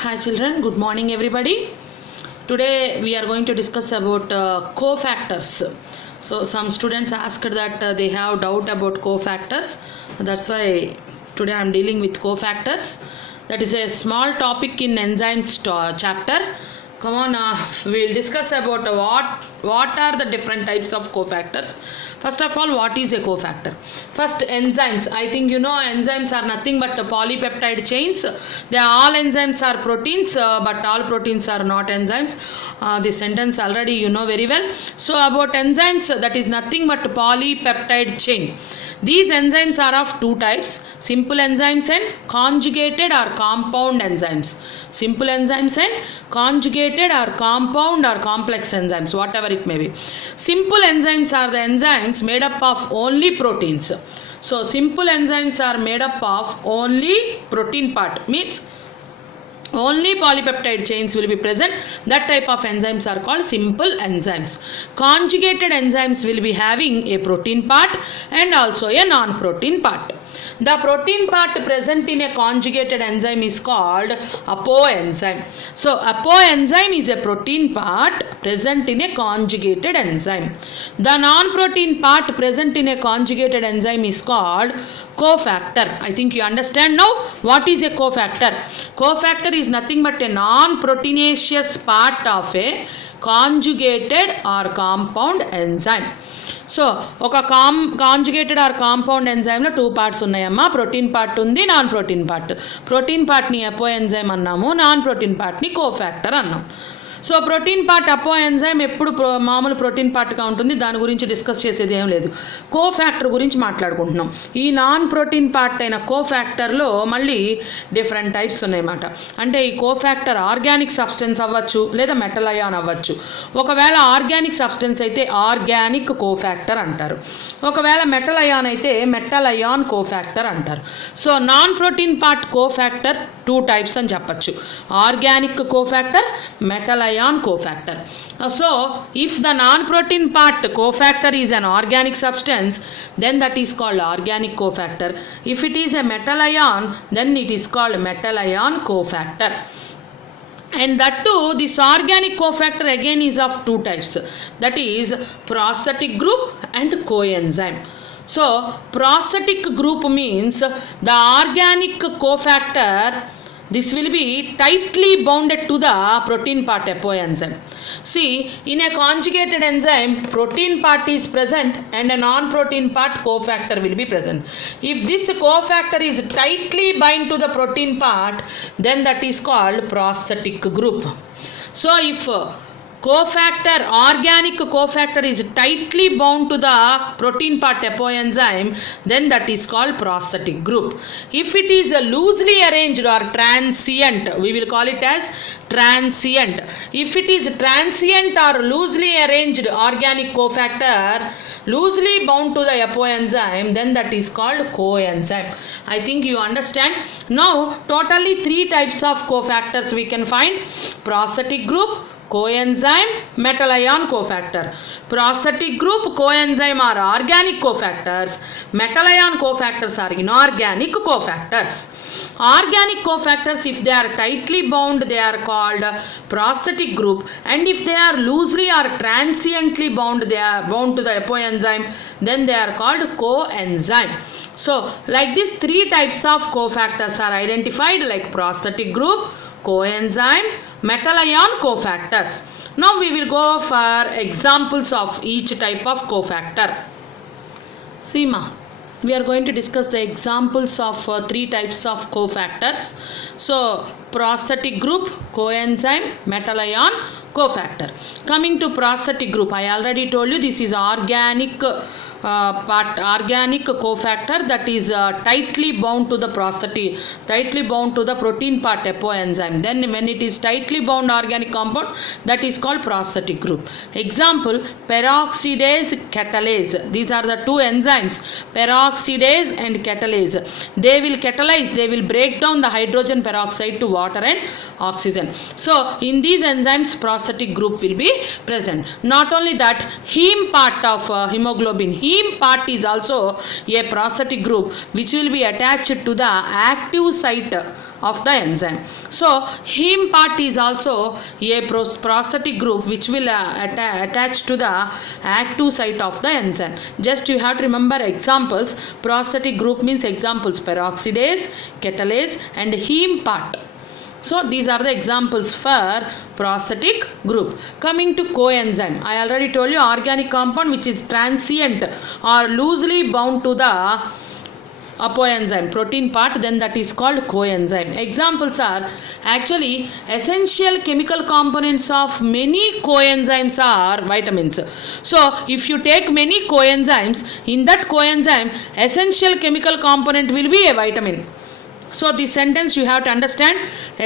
Hi children, good morning everybody. Today we are going to discuss about cofactors. So some students asked that they have doubt about cofactors. That's why today I am dealing with cofactors. That is a small topic in enzymes chapter. Come on, we'll discuss about what are the different types of cofactors. First of all, what is a cofactor? First, enzymes. I think you know enzymes are nothing but polypeptide chains. They are all enzymes are proteins, but all proteins are not enzymes. This sentence already you know very well. So about enzymes, that is nothing but polypeptide chain. These enzymes are of two types: simple enzymes and conjugated or compound enzymes. Simple enzymes and conjugated or compound or complex enzymes, whatever it may be. Simple enzymes are the enzymes made up of only proteins. So simple enzymes are made up of only protein part, means only polypeptide chains will be present. That type of enzymes are called simple enzymes. Conjugated enzymes will be having a protein part and also a non-protein part. The protein part present in a conjugated enzyme is called apoenzyme. So apoenzyme is a protein part present in a conjugated enzyme. The non-protein part present in a conjugated enzyme is called cofactor. I think you understand now what is a cofactor. Cofactor is nothing but a non-proteinaceous part of a conjugated or compound enzyme. So ఒక conjugated or compound ఎంజైమ్లో two parts ఉన్నాయమ్మా. Protein part ఉంది, non protein part. Protein పార్ట్ని apoenzyme అన్నాము, non protein పార్ట్ని cofactor అన్నాం. So protein part apoenzyme ఎప్పుడు మామూలు ప్రోటీన్ పార్ట్గా ఉంటుంది, దాని గురించి డిస్కస్ చేసేది ఏం లేదు. కోఫాక్టర్ గురించి మాట్లాడుకుంటున్నాం. ఈ నాన్ ప్రోటీన్ పార్ట్ అయిన కోఫాక్టర్లో మళ్ళీ డిఫరెంట్ టైప్స్ ఉన్నాయన్నమాట. అంటే ఈ కోఫాక్టర్ ఆర్గానిక్ సబ్స్టెన్స్ అవ్వచ్చు లేదా మెటల్ అయాన్ అవ్వచ్చు. ఒకవేళ ఆర్గానిక్ సబ్స్టెన్స్ అయితే ఆర్గానిక్ కోఫాక్టర్ అంటారు. ఒకవేళ మెటల్ అయాన్ అయితే మెటల్ అయాన్ కోఫాక్టర్ అంటారు. So non protein part cofactor two types అని చెప్పచ్చు: organic cofactor, metal ayon cofactor. So if the non-protein part cofactor is an organic substance, then that is called organic cofactor. If it is a metal ion, then it is called metal ion cofactor. And that too, this organic cofactor again is of two types, that is prosthetic group and coenzyme. So prosthetic group means the organic cofactor, this will be tightly bounded to the protein part apoenzyme. See, in a conjugated enzyme, protein part is present and a non-protein part cofactor will be present. If this cofactor is tightly bind to the protein part, then that is called prosthetic group. So if cofactor, organic cofactor is tightly bound to the protein part apoenzyme, then that is called prosthetic group. If it is a loosely arranged or transient, we will call it as transient. If it is transient or loosely arranged organic cofactor loosely bound to the apoenzyme, then that is called coenzyme. I think you understand. Now totally three types of cofactors we can find: prosthetic group, coenzyme, metal ion cofactor. Prosthetic group, coenzyme are organic cofactors. Metal ion cofactors are inorganic cofactors. Organic cofactors, if they are tightly bound, they are called prosthetic group, and if they are loosely or transiently bound, they are bound to the apoenzyme, then they are called coenzyme. So like this, three types of cofactors are identified, like prosthetic group, coenzyme, metal ion cofactors. Now we will go for examples of each type of cofactor. Seema, we are going to discuss the examples of three types of cofactors. So prosthetic group, coenzyme, metal ion cofactor. Coming to prosthetic group, I already told you this is organic organic cofactor that is tightly bound to the tightly bound to the protein part apoenzyme. Then when it is tightly bound organic compound, that is called prosthetic group. Example: peroxidase, catalase. These are the two enzymes, peroxidase and catalase. They will catalyze, they will break down the hydrogen peroxide to water and oxygen. So in these enzymes, prosthetic group will be present. Not only that, heme part of hemoglobin, heme heme part is also a prosthetic group which will be attached to the active site of the enzyme. So heme part is also a prosthetic group which will attach to the active site of the enzyme. Just you have to remember examples. Prosthetic group means examples: peroxidase, catalase and heme part. So these are the examples for prosthetic group. Coming to coenzyme, I already told you, organic compound which is transient or loosely bound to the apoenzyme protein part, then that is called coenzyme. Examples are actually essential chemical components of many coenzymes are vitamins. So if you take many coenzymes, in that coenzyme essential chemical component will be a vitamin. So this sentence you have to understand: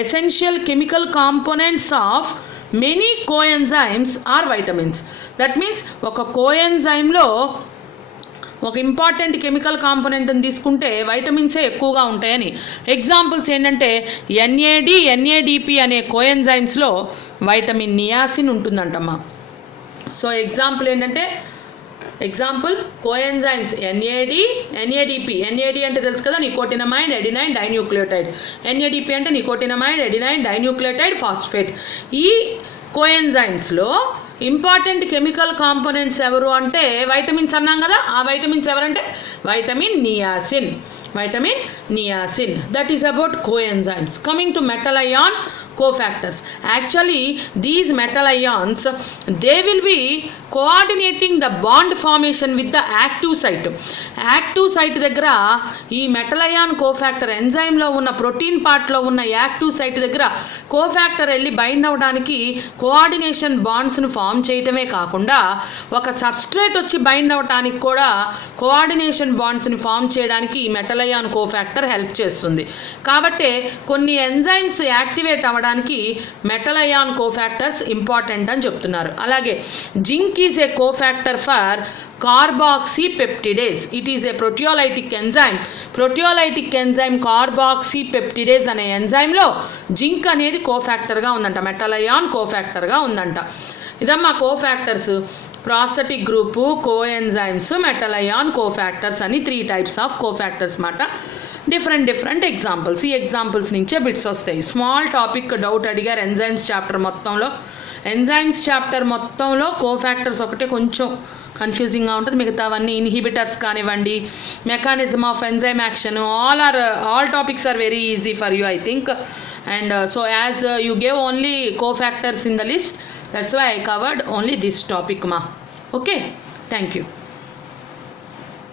essential chemical components of many coenzymes are vitamins. That means ఒక కోఎంజైమ్లో ఒక important chemical కాంపోనెంట్ని తీసుకుంటే వైటమిన్సే ఎక్కువగా ఉంటాయని. Examples ఏంటంటే NAD, NADP అనే కోఎంజైమ్స్లో vitamin niacin ఉంటుందంటమ్మా. So example ఏంటంటే example coenzymes NAD, NADP. NAD అంటే తెలుసు కదా, నికోటినమైడ్ ఎడినైన్ డైన్యూక్లియోటైడ్. ఎన్ఏడిపి అంటే నికోటినమైడ్ ఎడినైన్ డైన్యూక్లియోటైడ్ ఫాస్ఫేట్. ఈ కోఎంజైమ్స్లో ఇంపార్టెంట్ కెమికల్ కాంపోనెంట్స్ ఎవరు అంటే వైటమిన్స్ అన్నాం కదా. ఆ వైటమిన్స్ ఎవరంటే vitamin niacin. Vitamin niacin. That is about coenzymes. Coming to metal ion cofactors. Actually these metal ions, they will be coordinating the bond formation with the active site. Active site దగ్గర ఈ metal ion cofactor ఎంజైమ్లో ఉన్న protein పార్ట్లో ఉన్న active site దగ్గర cofactor వెళ్ళి bind అవ్వడానికి coordination బాండ్స్ను form చేయటమే కాకుండా ఒక సబ్స్ట్రేట్ వచ్చి బైండ్ అవ్వడానికి కూడా కోఆర్డినేషన్ బాండ్స్ని ఫామ్ చేయడానికి ఈ మెటల్ అయాన్ కోఫాక్టర్ హెల్ప్ చేస్తుంది. కాబట్టి కొన్ని ఎంజైమ్స్ యాక్టివేట్ అవ్వడానికి మెటల్ అయాన్ కోఫాక్టర్స్ ఇంపార్టెంట్ అని చెప్తున్నారు. అలాగే zinc is a cofactor for carboxypeptidase. It is a proteolytic enzyme. Proteolytic enzyme carboxypeptidase అనే ఎంజైమ్లో జింక్ అనేది కోఫాక్టర్గా ఉందంట, మెటల్ అయాన్ కోఫాక్టర్గా ఉందంట. ఇదమ్మా cofactors. Prosthetic group, coenzymes, metal ion cofactors అని 3 types ఆఫ్ కోఫాక్టర్స్ మాట. Different examples. ఈ ఎగ్జాంపుల్స్ నుంచే బిట్స్ వస్తాయి. స్మాల్ టాపిక్ డౌట్ అడిగారు ఎంజైమ్స్ చాప్టర్ మొత్తంలో. ఎంజైమ్స్ చాప్టర్ మొత్తంలో కోఫాక్టర్స్ ఒకటే కొంచెం కన్ఫ్యూజింగ్గా ఉంటుంది. మిగతావన్నీ ఇన్హిబిటర్స్ కానివ్వండి, mechanism of enzyme action, all topics are very easy for you, I think. And so as you gave only cofactors in the list, that's why I covered only this topic ma. Okay, thank you.